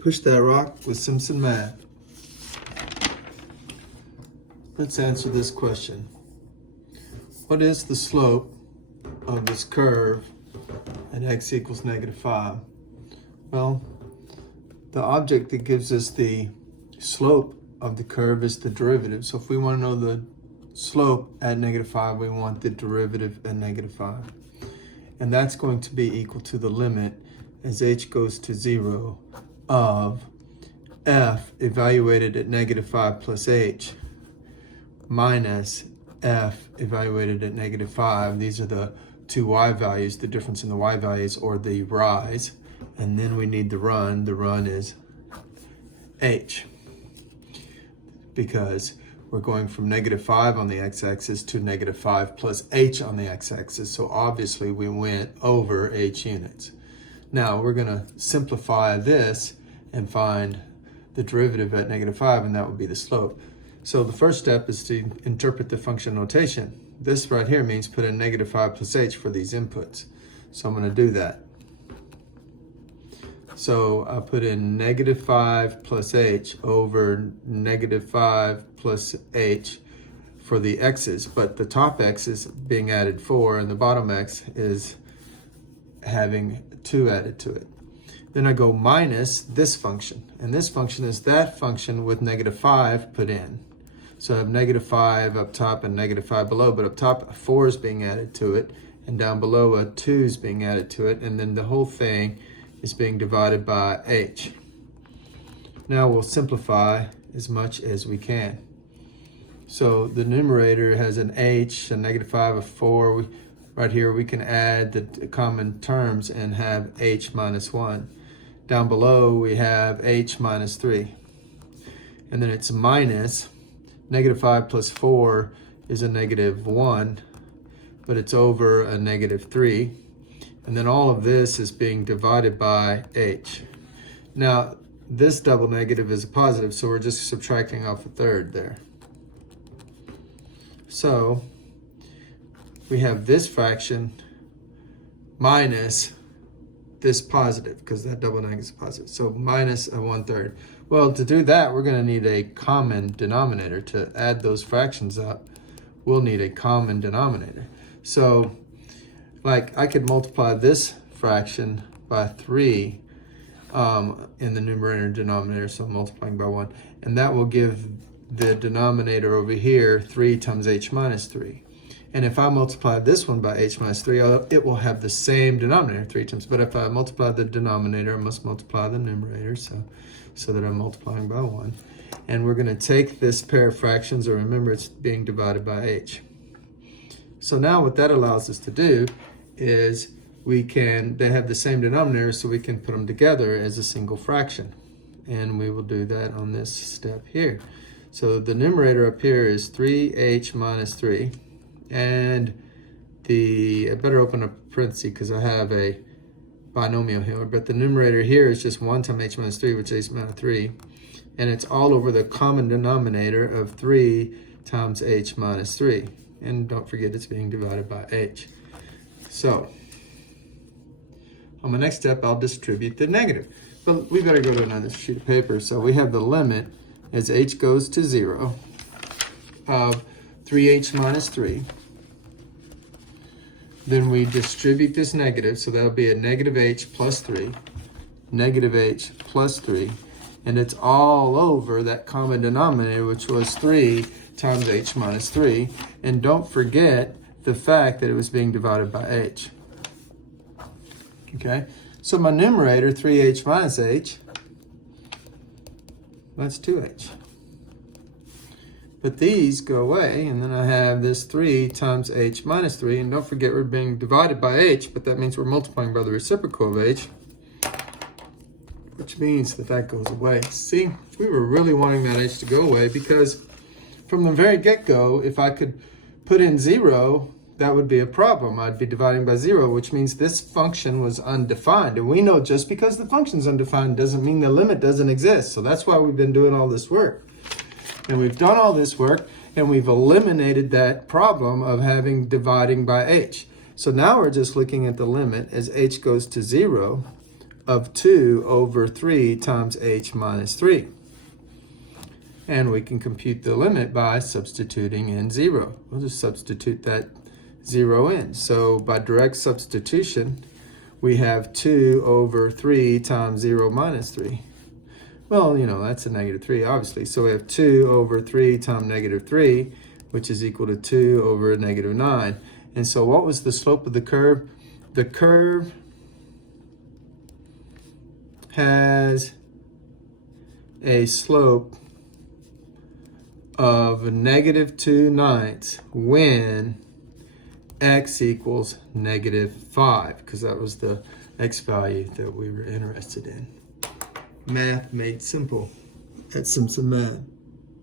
Push that rock with Simpson Math. Let's answer this question. What is the slope of this curve at x equals -5? Well, the object that gives us the slope of the curve is the derivative. So if we want to know the slope at -5, we want the derivative at -5. And that's going to be equal to the limit as h goes to 0 of f evaluated at -5 plus h minus f evaluated at -5. These are the two y values, the difference in the y values, or the rise. And then we need the run. The run is h, because we're going from -5 on the x-axis to -5 plus h on the x-axis. So obviously we went over h units. Now we're going to simplify this and find the derivative at -5, and that would be the slope. So the first step is to interpret the function notation. This right here means put in -5 plus h for these inputs. So I'm going to do that. So I put in -5 plus h over -5 plus h for the x's, but the top x is being added 4 and the bottom x is having 2 added to it. Then I go minus this function, and this function is that function with -5 put in. So I have -5 up top and -5 below, but up top 4 is being added to it, and down below a 2 is being added to it, and then the whole thing is being divided by h. Now we'll simplify as much as we can. So the numerator has an h, a -5, a 4. Right here we can add the common terms and have h minus 1. Down below we have h minus 3. And then it's minus -5 plus 4 is a -1, but it's over a -3. And then all of this is being divided by h. Now, this double negative is a positive, so we're just subtracting off a third there. So we have this fraction minus this positive, because that double negative is positive. So minus a 1/3. Well, to do that, we're going to need a common denominator. To add those fractions up, we'll need a common denominator. So, like, I could multiply this fraction by 3 in the numerator and denominator, so I'm multiplying by 1. And that will give the denominator over here 3 times h minus 3. And if I multiply this one by h minus 3, it will have the same denominator 3 times. But if I multiply the denominator, I must multiply the numerator, so that I'm multiplying by 1. And we're going to take this pair of fractions, or remember it's being divided by h. So now what that allows us to do is they have the same denominator, so we can put them together as a single fraction. And we will do that on this step here. So the numerator up here is 3h minus 3. And I better open a parenthesis because I have a binomial here, but the numerator here is just 1 times h minus 3, which is h minus 3. And it's all over the common denominator of 3 times h minus 3. And don't forget it's being divided by h. So, on my next step, I'll distribute the negative. But we better go to another sheet of paper. So we have the limit as h goes to 0 of 3h minus 3. Then we distribute this negative, so that'll be a -h plus 3, -h plus 3, and it's all over that common denominator, which was 3 times h minus 3. And don't forget the fact that it was being divided by h. Okay, so my numerator, 3h minus h, that's 2h. But these go away, and then I have this 3 times h minus 3, and don't forget we're being divided by h, but that means we're multiplying by the reciprocal of h, which means that goes away. See, we were really wanting that h to go away, because from the very get-go, if I could put in 0, that would be a problem. I'd be dividing by 0, which means this function was undefined. And we know just because the function's undefined doesn't mean the limit doesn't exist. So that's why we've been doing all this work. And we've done all this work, and we've eliminated that problem of dividing by h. So now we're just looking at the limit as h goes to 0 of 2 over 3 times h minus 3. And we can compute the limit by substituting in 0. We'll just substitute that 0 in. So by direct substitution, we have 2 over 3 times 0 minus 3. Well, you know, that's a negative 3, obviously. So we have 2 over 3 times negative 3, which is equal to 2 over negative 9. And so what was the slope of the curve? The curve has a slope of negative 2/9 when x equals negative 5, because that was the x value that we were interested in. Math made simple. That's some math.